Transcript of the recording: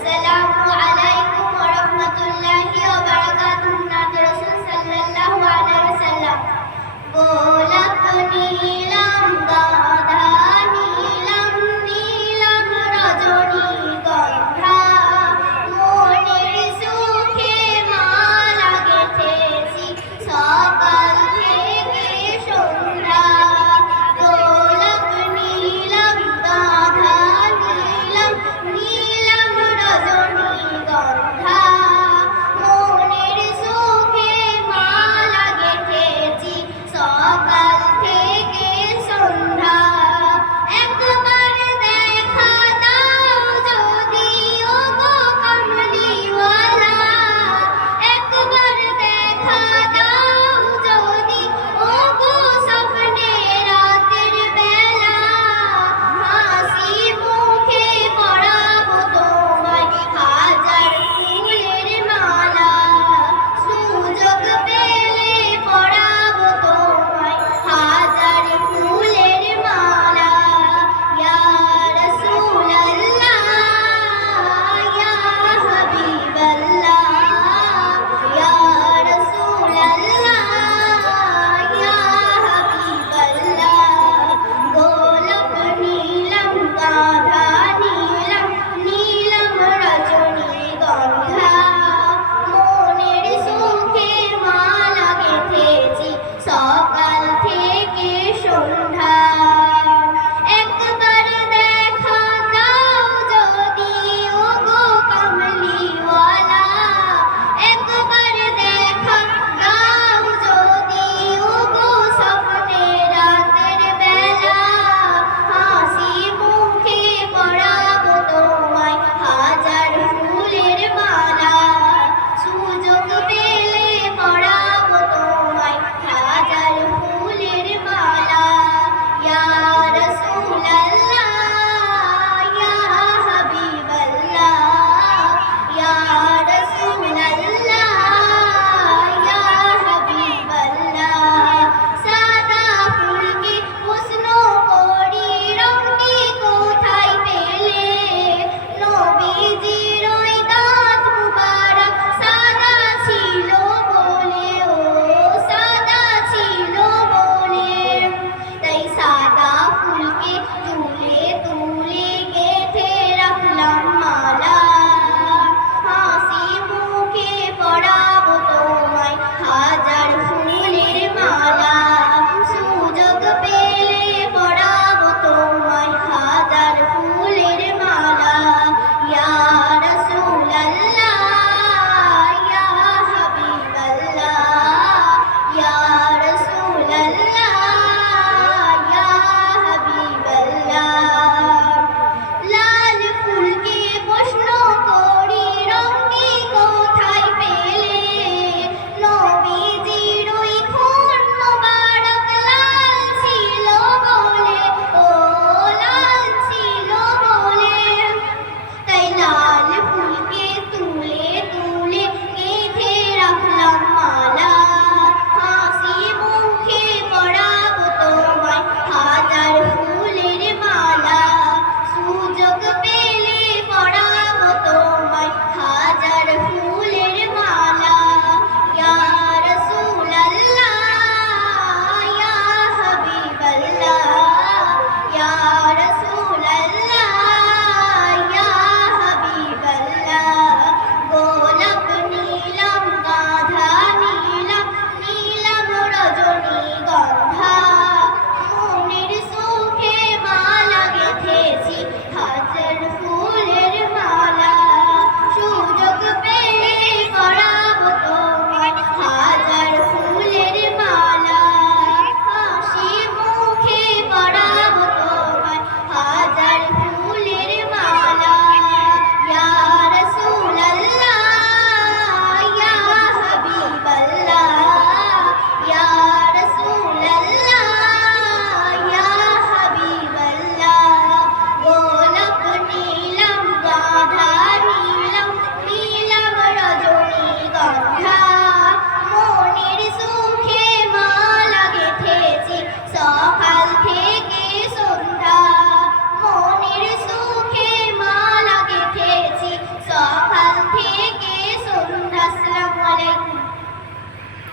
আসসালামু saw